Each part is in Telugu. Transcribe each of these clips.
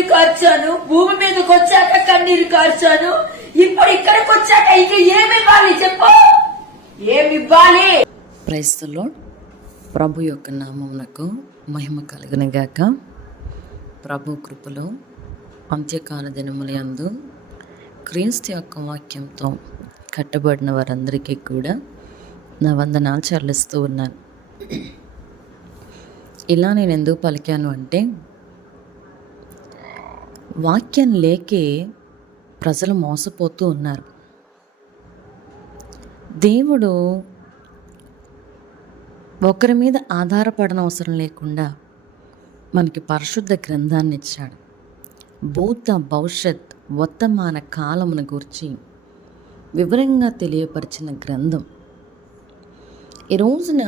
కన్నీరు కార్చాను, భూమి మీదకి వచ్చాక కన్నీరు కార్చాను, ఇప్పుడు ఇక్కడికి వచ్చాక ఇంక ఏమి ఇవ్వాలి చెప్పు, ఏమి ఇవ్వాలి? Praise the lord. ప్రభు యొక్క నామమునకు మహిమ కలుగును గాక. ప్రభు కృపలో అంత్యకాల దినములందు క్రీస్తు యొక్క వాక్యంతో కట్టబడిన వారందరికీ కూడా నా వందనాలు చెల్లిస్తూ ఉన్నాను. ఇలా నేను ఎందుకు పలికాను అంటే, వాక్యం లేకే ప్రజలు మోసపోతూ ఉన్నారు. దేవుడు ఒకరి మీద ఆధారపడనవసరం లేకుండా మనకి పరిశుద్ధ గ్రంథాన్ని ఇచ్చాడు. భూత భవిష్యత్ వర్తమాన కాలమును గురించి వివరంగా తెలియపరిచిన గ్రంథం. ఈ రోజున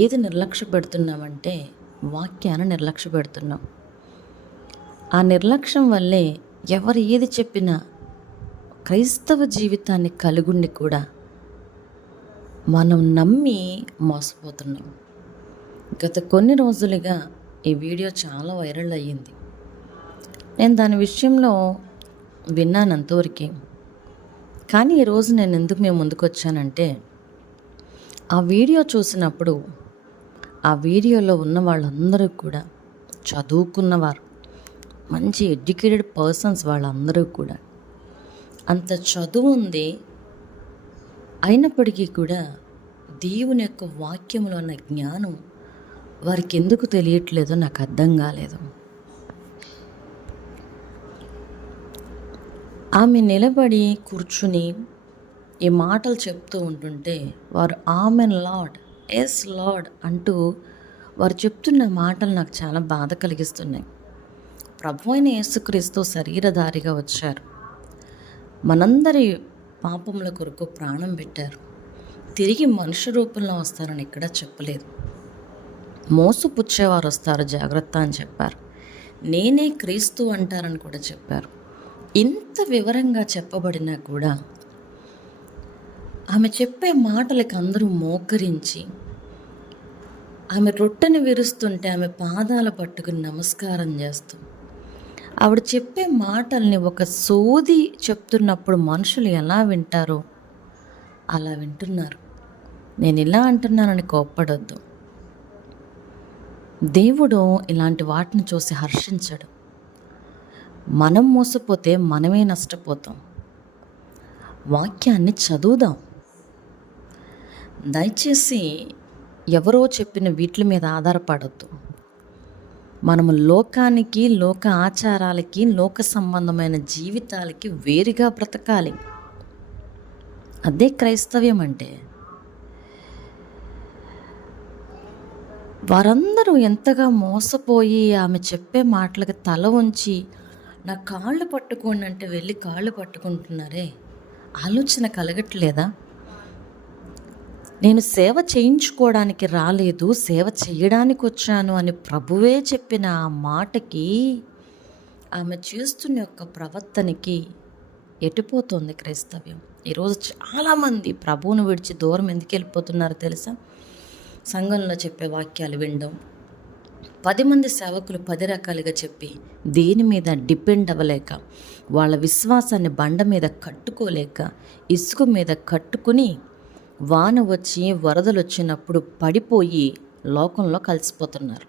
ఏది నిర్లక్ష్య పెడుతున్నామంటే వాక్యాన్ని నిర్లక్ష్య పెడుతున్నాం. ఆ నిర్లక్ష్యం వల్లే ఎవరు ఏది చెప్పినా క్రైస్తవ జీవితాన్ని కలుగుండి కూడా మనం నమ్మి మోసపోతున్నాం. గత కొన్ని రోజులుగా ఈ వీడియో చాలా వైరల్ అయ్యింది. నేను దాని విషయంలో విన్నాను అంతవరకే. కానీ ఈరోజు నేను ఎందుకు మేము ముందుకు వచ్చానంటే, ఆ వీడియో చూసినప్పుడు ఆ వీడియోలో ఉన్న వాళ్ళందరూ కూడా చదువుకున్నవారు, మంచి ఎడ్యుకేటెడ్ పర్సన్స్. వాళ్ళందరూ కూడా అంత చదువు ఉంది, అయినప్పటికీ కూడా దేవుని యొక్క వాక్యంలో ఉన్న జ్ఞానం వారికి ఎందుకు తెలియట్లేదో నాకు అర్థం కాలేదు. ఆమె నిలబడి కూర్చుని ఈ మాటలు చెప్తూ ఉంటుంటే వారు ఆమెన్ లార్డ్, ఎస్ లార్డ్ అంటూ వారు చెప్తున్న మాటలు నాకు చాలా బాధ కలిగిస్తున్నాయి. ప్రభు అయిన యేసుక్రీస్తు శరీరధారిగా వచ్చారు, మనందరి పాపముల కొరకు ప్రాణం పెట్టారు, తిరిగి మనుష్య రూపంలో వస్తారని ఎక్కడా చెప్పలేదు. మోసపుచ్చేవారు వస్తారు జాగ్రత్త అని చెప్పారు. నేనే క్రీస్తు అంటారని కూడా చెప్పారు. ఇంత వివరంగా చెప్పబడినా కూడా ఆమె చెప్పే మాటలకు అందరూ మోకరించి, ఆమె రొట్టెను విరుస్తుంటే ఆమె పాదాల పట్టుకుని నమస్కారం చేస్తూ, ఆవిడ చెప్పే మాటల్ని ఒక సోది చెప్తున్నప్పుడు మనుషులు ఎలా వింటారో అలా వింటున్నారు. నేను ఇలా అంటున్నానని కోప్పడొద్దు. దేవుడు ఇలాంటి వాటిని చూసి హర్షించడు. మనం మోసపోతే మనమే నష్టపోతాం. వాక్యాన్ని చదువుదాం. దయచేసి ఎవరో చెప్పిన వీటి మీద ఆధారపడద్దు. మనము లోకానికి, లోక ఆచారాలకి, లోక సంబంధమైన జీవితాలకి వేరుగా బ్రతకాలి. అదే క్రైస్తవ్యం అంటే. వారందరూ ఎంతగా మోసపోయి ఆమె చెప్పే మాటలకు తల ఉంచి నా కాళ్ళు పట్టుకోండి అంటే వెళ్ళి కాళ్ళు పట్టుకుంటున్నారే, ఆలోచన కలగట్లేదా? నేను సేవ చేయించుకోవడానికి రాలేదు, సేవ చేయడానికి వచ్చాను అని ప్రభువే చెప్పిన ఆ మాటకి, ఆమె చేస్తున్న యొక్క ప్రవర్తనకి ఎటుపోతుంది క్రైస్తవ్యం? ఈరోజు చాలామంది ప్రభువును విడిచి దూరం ఎందుకు వెళ్ళిపోతున్నారో తెలుసా? సంఘంలో చెప్పే వాక్యాలు వినడం, 10 మంది సేవకులు 10 రకాలుగా చెప్పి దేని మీద డిపెండ్ అవ్వలేక, వాళ్ళ విశ్వాసాన్ని బండ మీద కట్టుకోలేక, ఇసుక మీద కట్టుకుని వాన వచ్చి వరదలు వచ్చినప్పుడు పడిపోయి లోకంలో కలిసిపోతున్నారు.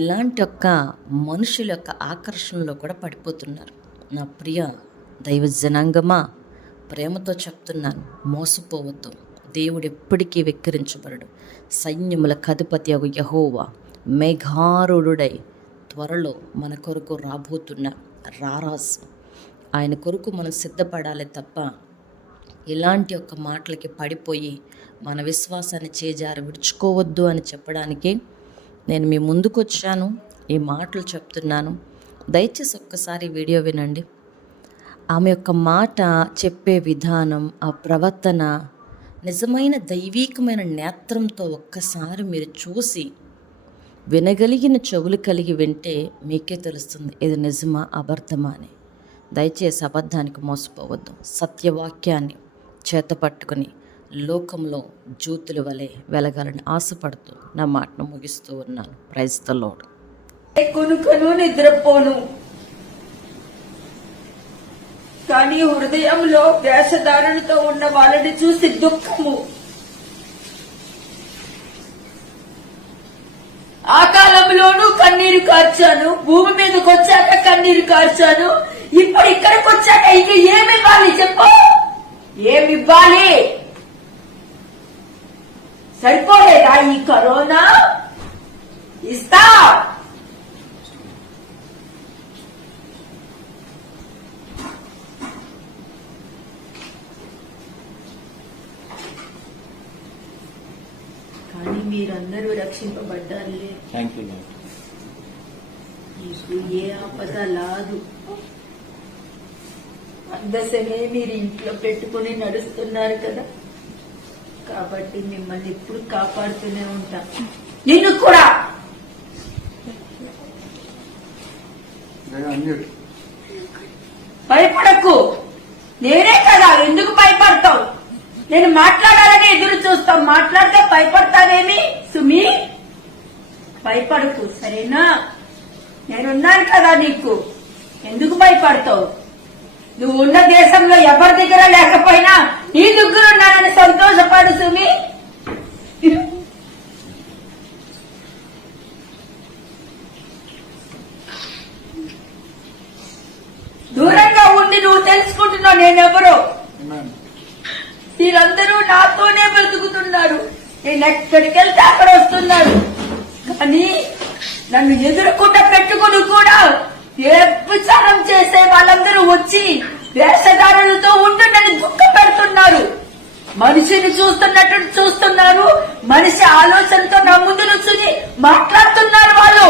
ఇలాంటి యొక్క మనుషుల యొక్క ఆకర్షణలో కూడా పడిపోతున్నారు. నా ప్రియ దైవ జనాంగమా, ప్రేమతో చెప్తున్నాను, మోసపోవద్దు. దేవుడు ఎప్పటికీ వెక్కిరించబడడు. సైన్యములకు అధిపతి యెహోవా మేఘారూఢుడై త్వరలో మన కొరకు రాబోతున్న రారాజు. ఆయన కొరకు మనం సిద్ధపడాలి తప్ప ఇలాంటి యొక్క మాటలకి పడిపోయి మన విశ్వాసాన్ని చేజారి విడుచుకోవద్దు అని చెప్పడానికి నేను మీ ముందుకు వచ్చాను. ఈ మాటలు చెప్తున్నాను. దయచేసి ఒక్కసారి వీడియో వినండి. ఆమె యొక్క మాట చెప్పే విధానం, ఆ ప్రవర్తన నిజమైన దైవీకమైన నేత్రంతో ఒక్కసారి మీరు చూసి, వినగలిగిన చెవులు కలిగి వింటే మీకే తెలుస్తుంది ఇది నిజమా అబద్ధమా అని. దయచేసి అబద్ధానికి మోసపోవద్దు. సత్యవాక్యాన్ని చేత పట్టుకుని లోకంలో జ్యోతుల వలె వెలగాలని ఆశపడుతూ నా మాటను ముగిస్తూ ఉన్నాను. Praise the Lord. కొనుకను నిద్రపోను, కానీ హృదయంలో వేషధారణతో ఉన్న వాళ్ళని చూసి దుఃఖము. ఆ కాలంలోనూ కన్నీరు కార్చాను, భూమి మీదకి వచ్చాక కన్నీరు కార్చాను, ఇప్పుడు ఇక్కడికి వచ్చాక ఇక ఏమి ఇవ్వాలి చెప్పు? ఏమి ఇవ్వాలి? సరిపోలేదా ఈ కరోనా? ఇస్తా. కానీ మీరందరూ రక్షింపబడ్డారులే. మీకు ఏ ఆపద లాదు. అందసమే మీరు ఇంట్లో పెట్టుకుని నడుస్తున్నారు కదా, కాబట్టి మిమ్మల్ని ఎప్పుడు కాపాడుతూనే ఉంటా. నిన్ను కూడా. భయపడకు. నేనే కదా, ఎందుకు భయపడతావు? నేను మాట్లాడాలని ఎదురు చూస్తావు, మాట్లాడితే భయపడతావేమి సుమి? భయపడకు, సరేనా? నేనున్నాను కదా నీకు, ఎందుకు భయపడతావు? నువ్వు ఉన్న దేశంలో ఎవరి దగ్గర లేకపోయినా నీ దగ్గర ఉన్నానని సంతోషపడు సుమి. దూరంగా ఉండి నువ్వు తెలుసుకుంటున్నావు నేనెవరో. మీరందరూ నాతోనే బ్రతుకుతున్నారు, నేను ఎక్కడికి వెళ్తే అక్కడ వస్తున్నారు. కానీ నన్ను ఎదుర్కొంట పెట్టుకుని కూడా వ్యభిచారం చేసే వాళ్ళందరూ వచ్చి వేషధారులతో ఉండి నన్ను దుఃఖ పెడుతున్నారు. మనిషిని చూస్తున్నట్టు చూస్తున్నారు, మనిషి ఆలోచనతో నా ముందు నుంచుని మాట్లాడుతున్నారు వాళ్ళు.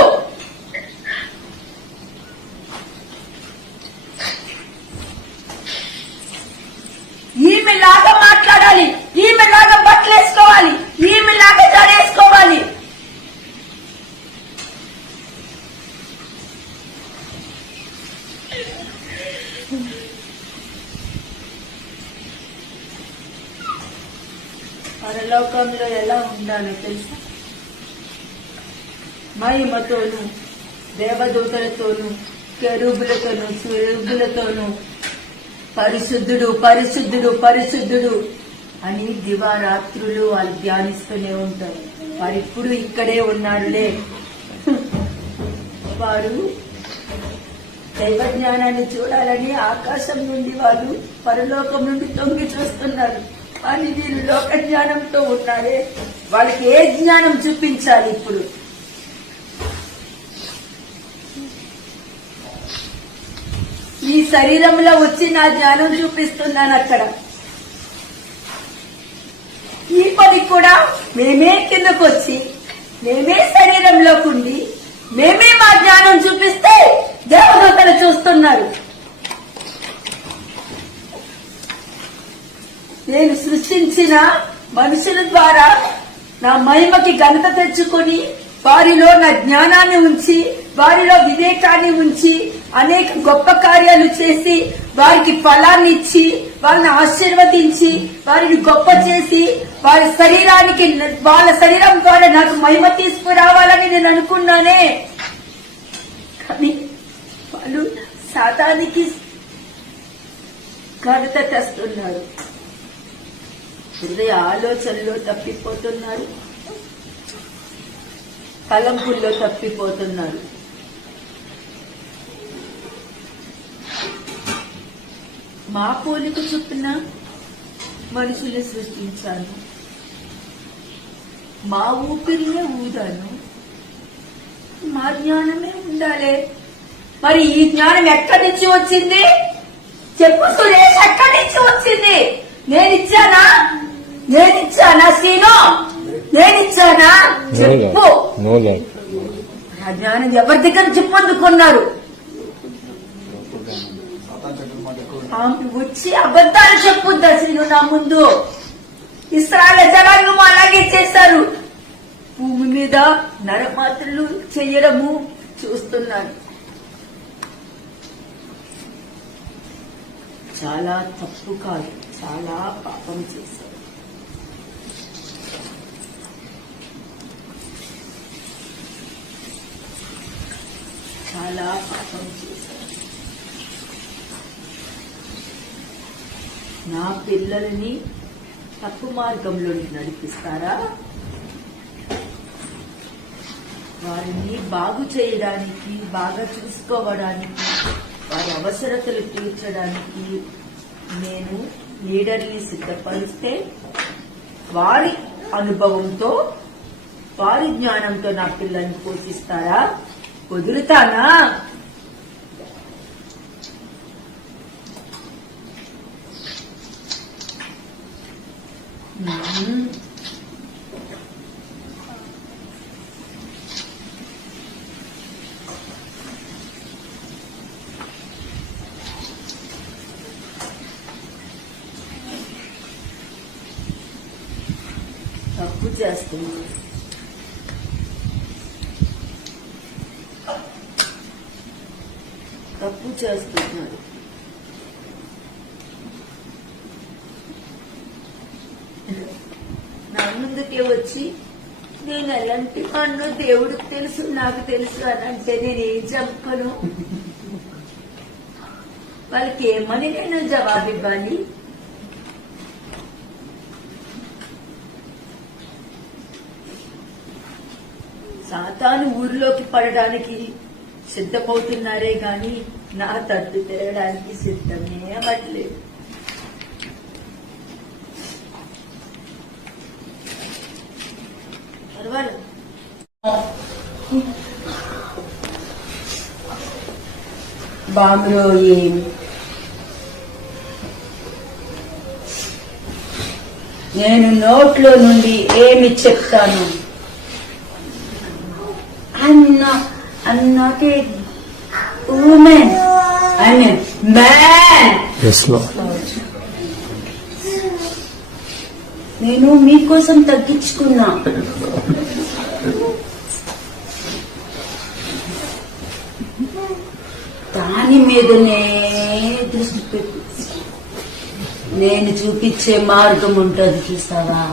ఈమెలాగా మాట్లాడాలి, ఈమెలాగా బట్టలు వేసుకోవాలి, ఈమెలాగా జడేసుకోవాలి. పరలోకంలో ఎలా ఉండాలో తెలుసా? మహిమతోను, దేవదూతలతోను, కెరూబులతోను, సురూబులతోను పరిశుద్ధుడు పరిశుద్ధుడు పరిశుద్ధుడు అని దివారాత్రులు వాళ్ళు ధ్యానిస్తూనే ఉంటారు. వారు ఇప్పుడు ఇక్కడే ఉన్నారులే. వారు దైవ జ్ఞానాన్ని చూడాలని ఆకాశం నుండి వాళ్ళు పరలోకం నుండి తొంగి చూస్తున్నారు. కానీ వీరు లోక జ్ఞానంతో ఉన్నారే, వాళ్ళకి ఏ జ్ఞానం చూపించాలి ఇప్పుడు? ఈ శరీరంలో వచ్చి నా జ్ఞానం చూపిస్తున్నాను అక్కడ. ఈ పని కూడా మేమే కిందకు వచ్చి మేమే శరీరంలోకి ఉండి మేమే మా జ్ఞానం చూపిస్తే దేవదూతలు చూస్తున్నారు. నేను సృష్టించిన మనుషుల ద్వారా నా మహిమకి ఘనత తెచ్చుకొని వారిలో నా జ్ఞానాన్ని ఉంచి వారిలో వివేకాన్ని ఉంచి అనేక గొప్ప కార్యాలు చేసి వారికి ఫలాన్ని ఇచ్చి వాళ్ళని ఆశీర్వదించి వారిని గొప్ప చేసి వారి శరీరానికి వాళ్ళ శరీరం ద్వారా నాకు మహిమ తీసుకురావాలని నేను అనుకున్నానే. కానీ వాళ్ళు సాతానికి ఘనత తెస్తున్నారు, హృదయ ఆలోచనలో తప్పిపోతున్నారు, తలంపుల్లో తప్పిపోతున్నారు. మా పోలిక చొప్పున మనుషుల్ని సృష్టించాను, మా ఊపిరినే ఊదాను, మా జ్ఞానమే ఉండాలి. మరి ఈ జ్ఞానం ఎక్కడి నుంచి వచ్చింది చెప్పు సురేష్? ఎక్కడి నుంచి వచ్చింది? నేనిచ్చానా? నేనిచ్చానా శ్రీను? నేనిచ్చానా చెప్పు? ఆ జ్ఞానం ఎవరి దగ్గర చెప్పొందుకున్నారు? ఆమె వచ్చి అబద్ధాలు చెప్పుద్దా శ్రీను నా ముందు? ఇశ్రాయేలు జనాంగం అలాగే చేశారు. భూమి మీద నరమాత్రలు చెయ్యడము చూస్తున్నారు. చాలా తప్పు కాదు, చాలా పాపం చేశారు. చాలా పాపం చేశారు. నా పిల్లల్ని తప్పు మార్గంలోకి నడిపిస్తారా? వారిని బాగు చేయడానికి, బాగా చూసుకోవడానికి, వారి అవసరతలు తీర్చడానికి నేను లీడర్ని సిద్ధపరిస్తే వారి అనుభవంతో, వారి జ్ఞానంతో నా పిల్లల్ని పోషిస్తారా? కుదురుతానా? తప్పు చేస్తుంది. తప్పు చేస్తున్నారు. నా ముందుకే వచ్చి నేను ఎలాంటి వాడినో దేవుడికి తెలుసు, నాకు తెలుసు అని అంటే నేనేం చెప్పను? వాళ్ళకి ఏమని నేను జవాబు ఇవ్వాలి? సాతాను ఊరిలోకి పడడానికి సిద్ధమవుతున్నారే గాని నా తట్టు తేయడానికి సిద్ధమే అవ్వట్లేదు. బాబులో నేను నోట్లో నుండి ఏమి చెప్తాను? I'm not a woman. I'm a man. Yes, Lord. నేను మీకోసం తగ్గించుకున్నా. దాని మీదనే దృష్టి పెట్టు. నేను చూపించే మార్గం ఉంటుంది చూసావా?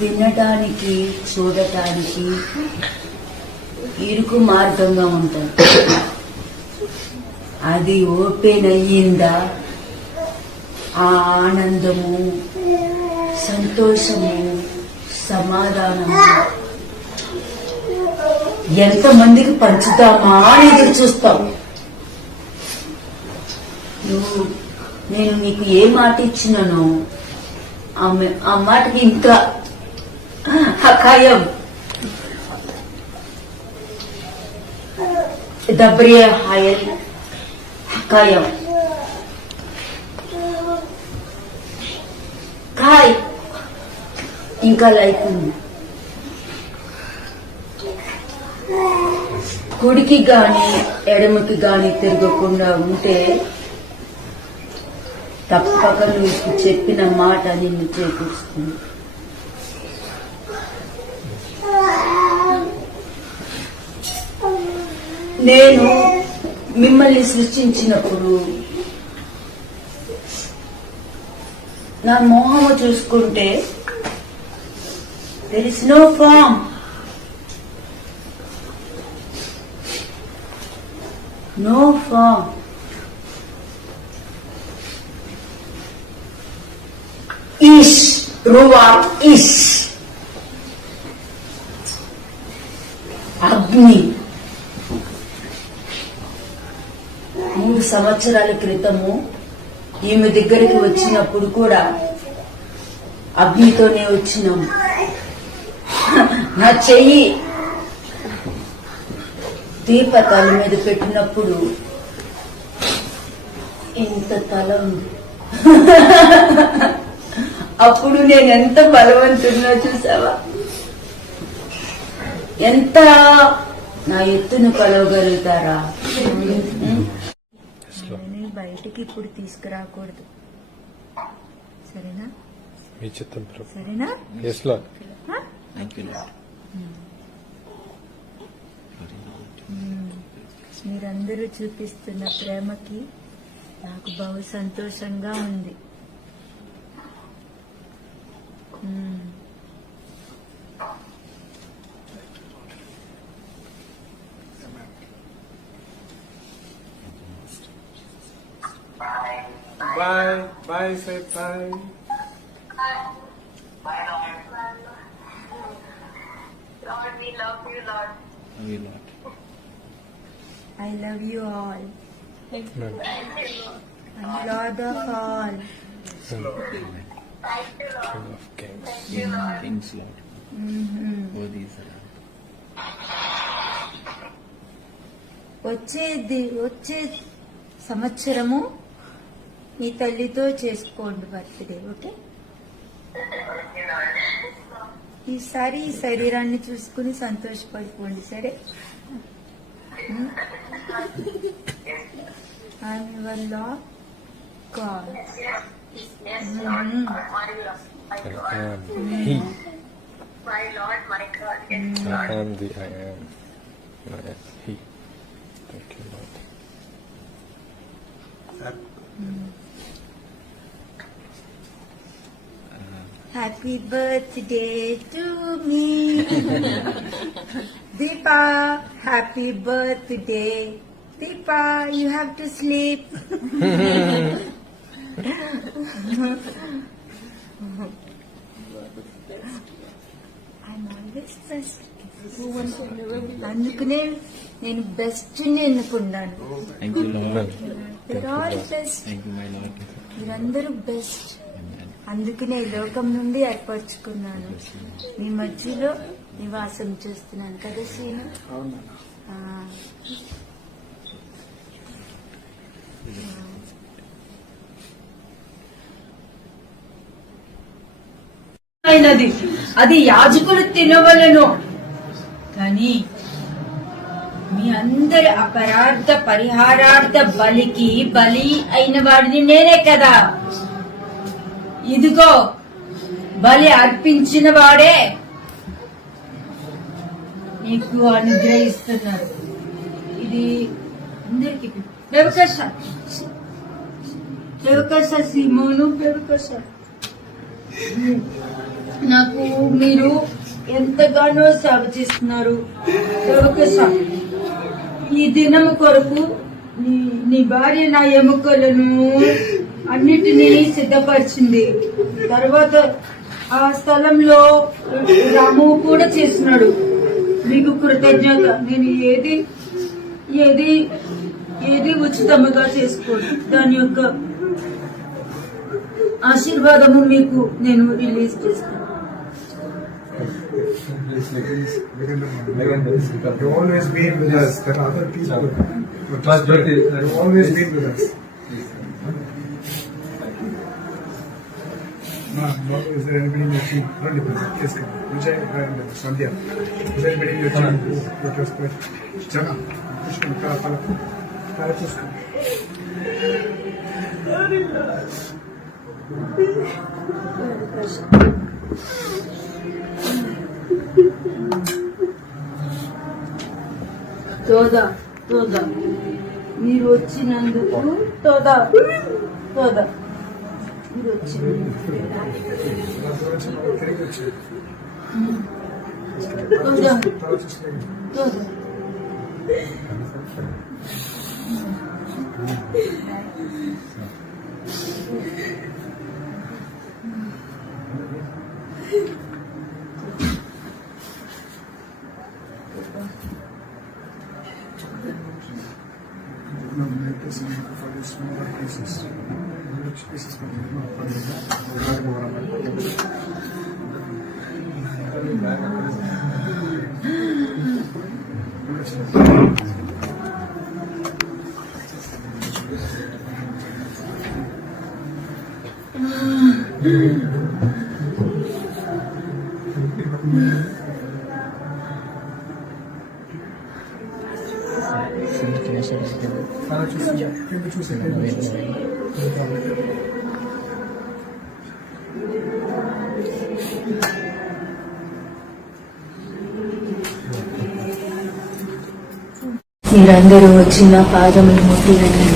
వినడానికి, చూడటానికి ఇరుకు మార్గంగా ఉంటుంది. అది ఓపెన్ అయ్యిందా ఆ ఆనందము, సంతోషము, సమాధానము ఎంతమందికి పంచుతామా అని ఎదురు చూస్తాం. నేను నీకు ఏ మాట ఇచ్చినానో ఆ మాటకి ఇంకా హకాయం దబ్రియా హాయల్ హకాయం కాయ్ ఇంకా లైఫ్ ఉంది. కుడికి గాని ఎడమకి గాని తిరగకుండా ఉంటే తప్పక నువ్వు చెప్పిన మాట నిన్ను చేకూరుస్తుంది. నేను మిమ్మల్ని సృష్టించినప్పుడు నా మోహము చూసుకుంటే there is no form, no form. Ish, ruach ish, అగ్ని. 3 సంవత్సరాల క్రితము ఈమె దగ్గరికి వచ్చినప్పుడు కూడా అగ్నితోనే వచ్చినాము. నా చెయ్యి దీపతల మీద పెట్టినప్పుడు ఇంత తల ఉంది. అప్పుడు నేను ఎంత బలవంతున్నా చూసావా? ఎంత నా ఎత్తును కొలవగలుగుతారా? బయటికి ఇప్పుడు తీసుకురాకూడదు, సరేనా? మీ చిత్తం ప్రభు. సరేనా? Yes, Lord. మీరందరూ చూపిస్తున్న ప్రేమకి నాకు బహు సంతోషంగా ఉంది. Bye. Bye. Say bye. Lord, we love you, Lord. We Lord. I love you all. Amen. I'm Lord of all. King Thank you, Lord. of kings. Kings Lord. Worthy is the Lamb. వచ్చే సంవత్సరము మీ తల్లితో చేసుకోండి బర్త్డే, ఓకే? ఈసారి ఈ శరీరాన్ని చూసుకుని సంతోషపడిపోండి, సరే? I'm your lord God. Yes, Lord. My Lord, my I God. am He. My Lord, my God. Yes, I Lord. am the I am. I am He. Thank you, Lord. Happy birthday to me. Deepa, happy birthday. Deepa, you have to sleep. I'm always best. అందుకనే నేను best ఎన్నుకున్నాను. Thank you Lord. Amen. They're all best. Thank you my Lord. మీరందరూ బెస్ట్. Amen. అందుకనే ఈ లోకం నుండి ఏర్పరచుకున్నాను. మీ మధ్యలో నివాసం చేస్తున్నాను కదా సీను. ఆ. అయినది అది యాజకులు తినవలెను, కానీ మీ అందరి అపరాధ పరిహారార్థ బలికి బలి అయిన వాడిని నేనే కదా. ఇదిగో బలి అర్పించిన వాడే నీకు అనుగ్రహిస్తున్నాడు. ఇది అందరికి వ్యవకాశ సీమోను వ్యవకాశ. నాకు మీరు ఎంతగానో సేవ చేస్తున్నారు. వ్యవకాశ ఈ దినం కొరకు నీ భార్య నా ఎముకలను అన్నిటినీ సిద్ధపరిచింది. తర్వాత ఆ స్థలంలో రాము కూడా చేస్తున్నాడు. మీకు కృతజ్ఞత. నేను ఏది ఉచితముగా చేసుకోను. దాని యొక్క ఆశీర్వాదము మీకు నేను రిలీజ్ చేస్తాను. You've always been with us. There are other people. You've always been with us. No, is there anybody in your team? Not dependent. Yes, come. Vijay and Sandhya. Is there anybody in your team who was quite? Jana. Pushkan, Kala. Kala Pushkan. తోదా మీరు వచ్చినందుకు తోదా మీరు వచ్చినందుకు తోదా. Make this for the smaller pieces. Which pieces for మీరందరూ వచ్చిన పాదములు ముట్టిరండి.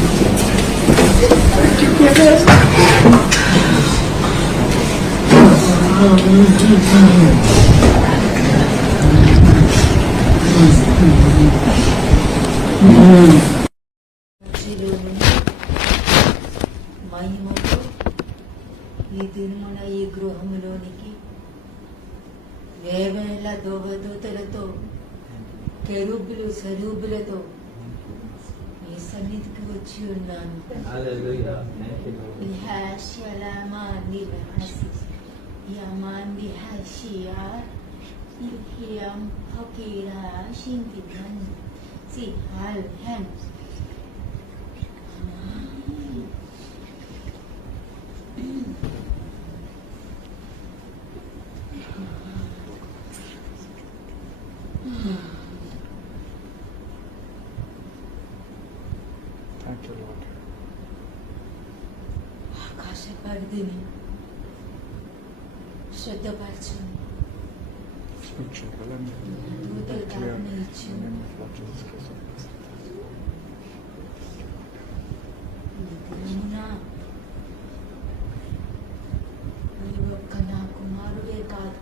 మహిమ గృహములోనికి వేవేల దోవదూతలతో కెరూబులు సరూబులతో మీ సన్నిధికి వచ్చి ఉన్నాను. Thank you, Lord. ఆకాశ పరిధిని శ్రద్ధపరచండి. Speak to Helen. దూతలు Clear. తాపన In the ఇచ్చింది. name of Lord Jesus Christ. దినమున ఈ ఒక్క నా కుమారుడే కాదు,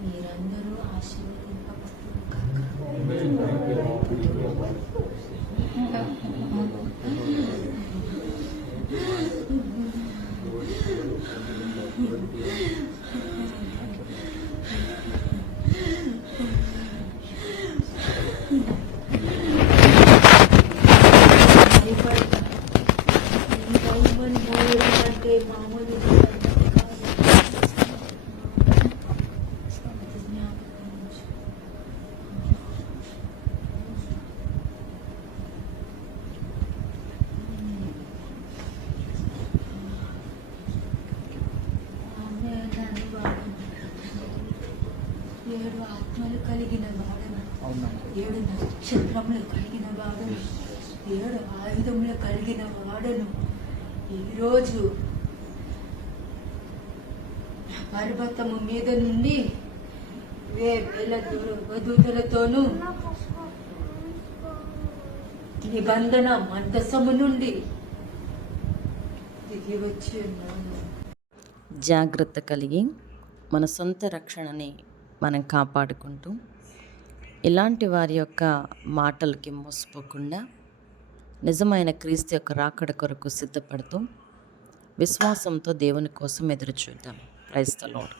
మీరందరూ ఆశీర్వదింపబడుతున్నారు కాక. అంటే మామూలు ఏడు ఆత్మలు కలిగిన వాడను, ఏడు నక్షత్రములు కలిగిన వాడను, ఏడు ఆయుధములు కలిగిన వాడను. ఈరోజు పర్వతము మీద నుండి వేల దూతలతోనూ నిబంధన మందసము నుండి దిగి వచ్చి ఉన్నాను. జాగ్రత్త కలిగి మన సొంత రక్షణని మనం కాపాడుకుంటూ ఇలాంటి వారి యొక్క మాటలకి మోసపోకుండా నిజమైన క్రీస్తు యొక్క రాకడ కొరకు సిద్ధపడుతూ విశ్వాసంతో దేవుని కోసం ఎదురు చూద్దాం. Praise the lord.